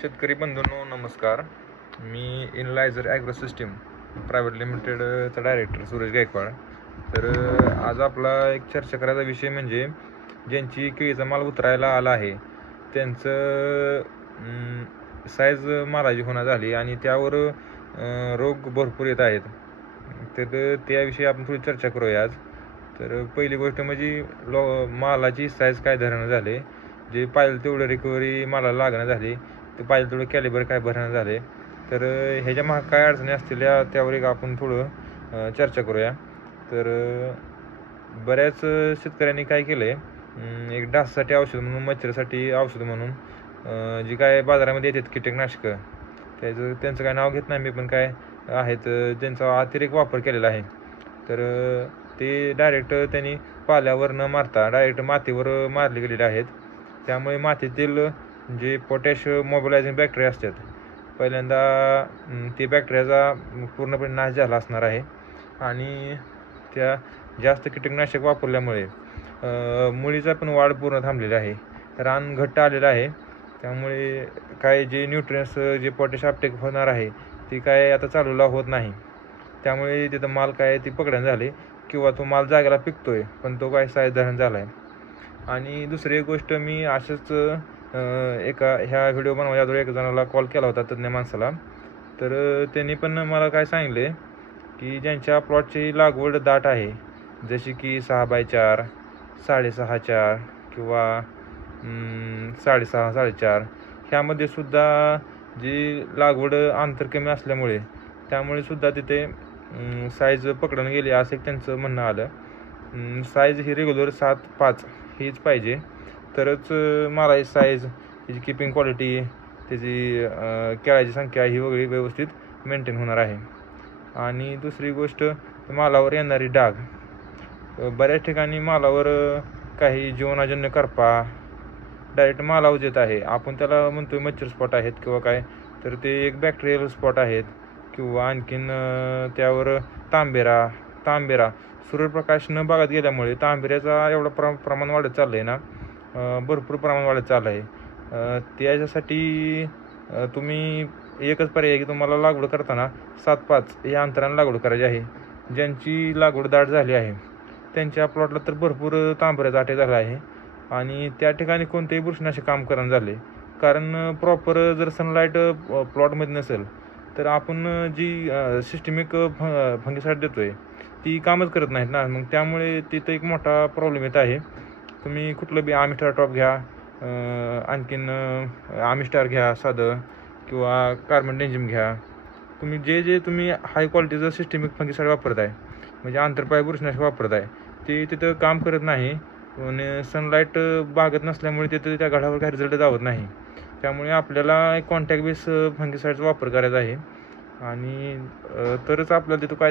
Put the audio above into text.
शेतकरी बंधूंनो नमस्कार. मी इनलायझर ॲग्रो सिस्टीम प्रायव्हेट लिमिटेडचा डायरेक्टर सुरेश गायकवाड. तर आज आपला एक चर्चा करायचा विषय म्हणजे ज्यांची केळीचा माल उतरायला आला आहे त्यांचं साईज मालाची होणार झाली आणि त्यावर रोग भरपूर येत आहेत. तर त्याविषयी आपण थोडी चर्चा करूया आज. तर पहिली गोष्ट म्हणजे मालाची साईज काय धरणं झाले, जे पाहिजे तेवढं रिकव्हरी मालाला लागणं झाली, ते पाहिजे तेवढं कॅलिबर काय भरणं झाले. तर ह्याच्या माग काय अडचणी असतील त्यावर एक आपण थोडं चर्चा करूया. तर बऱ्याच शेतकऱ्यांनी काय केलं आहे, एक डाससाठी औषध म्हणून, मच्छरसाठी औषध म्हणून जी काय बाजारामध्ये येतात कीटकनाशकं, त्यांचं काय नाव घेत नाही मी, पण काय आहेत त्यांचा अतिरेक वापर केलेला आहे. तर ते डायरेक्ट त्यांनी पाल्यावर न मारता डायरेक्ट मातीवर मारले गेलेले आहेत. त्यामुळे मातीतील जे पोटॅश मोबिलायझिंग बॅक्टेरिया असतात, पहिल्यांदा ते बॅक्टेरियाचा पूर्णपणे नाश झाला असणार आहे. आणि त्या जास्त कीटकनाशक वापरल्यामुळे मुळीचा पण वाढ पूर्ण थांबलेली आहे, रान घट्ट आलेलं आहे. त्यामुळे काय जे न्यूट्रियन्स, जे पोटॅश अपटेक होणार आहे ती काय आता चालूला होत नाही. त्यामुळे तिथं माल काय ती पकडण झाले, किंवा तो माल जागेला पिकतोय पण तो काय साईज धरण झाला आहे. आणि दुसरी एक गोष्ट, मी अशाच एका ह्या व्हिडिओ बनवायच्या एक जणाला कॉल केला होता, तज्ज्ञ माणसाला. तर त्यांनी पण मला काय सांगितले की ज्यांच्या प्लॉटची लागवड दाट आहे, जशी की 6x4, 6.5x4 किंवा 6.5x6, 4.5 ह्यामध्ये सुद्धा जी लागवड अंतर कमी असल्यामुळे त्यामुळे सुद्धा तिथे साईज पकडून गेली असं त्यांचं म्हणणं आलं. साईज ही रेग्युलर 7-5 हीच पाहिजे, तरच मालाची साईज, त्याची किपिंग क्वालिटी, त्याची केळाची संख्या ही वगैरे व्यवस्थित मेंटेन होणार आहे. आणि दुसरी गोष्ट, मालावर येणारी डाग. बऱ्याच ठिकाणी मालावर काही जीवनाजन्य करपा डायरेक्ट मालावर येत आहे. आपण त्याला म्हणतोय मच्छर स्पॉट आहेत किंवा काय, तर ते एक बॅक्टेरियल स्पॉट आहेत. किंवा आणखीन त्यावर तांबेरा सूर्यप्रकाश न बागत गेल्यामुळे तांबेऱ्याचा एवढा प्रमाण वाढत चाललं आहे ना, भरपूर प्रमाण वाढत चाललं आहे. त्याच्यासाठी तुम्ही एकच पर्याय की तुम्हाला लागवड करताना 7-5 या अंतराने लागवड करायची आहे. ज्यांची लागवड दाट झाली आहे त्यांच्या प्लॉटला तर भरपूर तांबऱ्याचा अटॅक झाला आहे. आणि त्या ठिकाणी कोणतेही बुरशीनाशक काम करणं झाले, कारण प्रॉपर जर सनलाईट प्लॉटमध्ये नसेल तर आपण जी सिस्टमिक फंगिसाईड देतोय ती कामच करत नाहीत ना. मग त्यामुळे तिथं एक मोठा प्रॉब्लेम येत आहे. तुम्ही कुठलं बी आमिस्टार टॉप घ्या, आणखीन आमिस्टार घ्या साधं, किंवा कार्बन डेंजिम घ्या, तुम्ही जे तुम्ही हाय क्वालिटीचं सिस्टमिक फंगिसाईड वापरताय, म्हणजे आंतरपाय बुरशीनाशक वापरताय, ते तिथं काम करत नाही. आणि सनलाईट बागत नसल्यामुळे तिथं त्या घडावर काही रिझल्ट दावत नाही. त्यामुळे आपल्याला एक कॉन्टॅक्ट बेस फंगिसाईडचा वापर करायचा आहे. आणि तरच आपल्याला तिथं काय